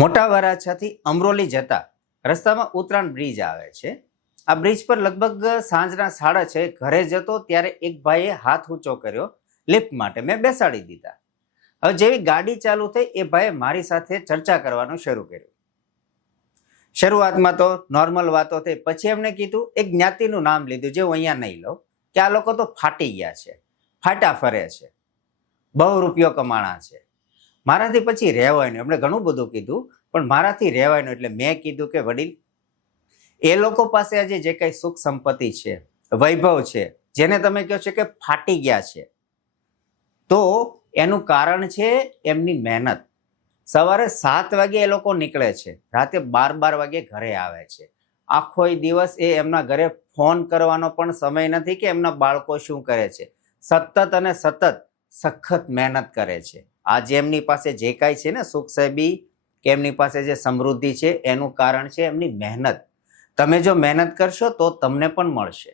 મોટા વરાછાથી અમરોલી જતા રસ્તામાં ઉતરાણ બ્રિજ આવે છે. આ બ્રિજ પર લગભગ સાંજના 6:30 ઘરે જતો ત્યારે એક ભાઈએ હાથ ઊંચો કર્યો લિફ્ટ માટે. મેં બેસાડી દીધા. હવે જેવી ગાડી ચાલુ થઈ એ ભાઈએ મારી સાથે ચર્ચા કરવાનું શરૂ કર્યું. શરૂઆતમાં તો નોર્મલ વાતો થઈ. પછી એમણે કીધું એક જ્ઞાતિનું નામ લીધું જે હું અહીંયા નહીં લઉં, કે આ લોકો તો ફાટી ગયા છે, ફાટા ફરે છે, બહુ રૂપિયો કમાણા છે, મારાથી પછી રહેવાય નહીં. એમણે ઘણું બધું કીધું પણ મારાથી રહેવાય નહીં. એટલે મેં કીધું કે વડીલ, એ લોકો પાસે આજે જે કઈ સુખ સંપત્તિ છે, વૈભવ છે, જેને તમે કહો છો કે ફાટી ગયા છે, તો એનું કારણ છે એમની મહેનત. સવારે 7 વાગે એ લોકો નીકળે છે, રાતે 12 વાગે ઘરે આવે છે. આખો દિવસ એ એમના ઘરે ફોન કરવાનો પણ સમય નથી કે એમના બાળકો શું કરે છે. સતત અને સતત સખત મહેનત કરે છે. આજે એમની પાસે જે કાંઈ છે ને સુખ સાહેબી કે એમની પાસે જે સમૃદ્ધિ છે એનું કારણ છે એમની મહેનત. તમે જો મહેનત કરશો તો તમને પણ મળશે.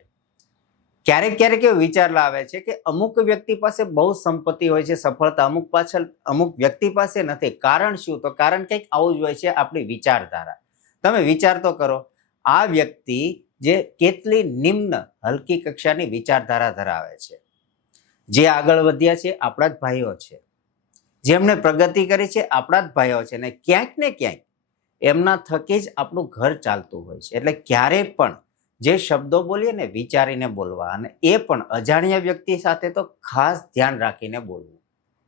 ક્યારેક ક્યારેક એવો વિચાર લાવે છે કે અમુક વ્યક્તિ પાસે બહુ સંપત્તિ હોય છે, સફળતા અમુક પાછળ અમુક વ્યક્તિ પાસે નથી. કારણ શું? તો કારણ કંઈક આવું જ હોય છે, આપણી વિચારધારા. તમે વિચાર તો કરો, આ વ્યક્તિ જે કેટલી નિમ્ન હલકી કક્ષાની વિચારધારા ધરાવે છે. જે આગળ વધ્યા છે આપણા જ ભાઈઓ છે, જેમને પ્રગતિ કરી છે આપણા જ ભાઈઓ છે, ને ક્યાંક એમના થકી જ આપણું ઘર ચાલતું હોય છે. એટલે ક્યારેય પણ જે શબ્દો બોલીએ ને વિચારીને બોલવા, અને એ પણ અજાણ્યા વ્યક્તિ સાથે તો ખાસ ધ્યાન રાખીને બોલવું.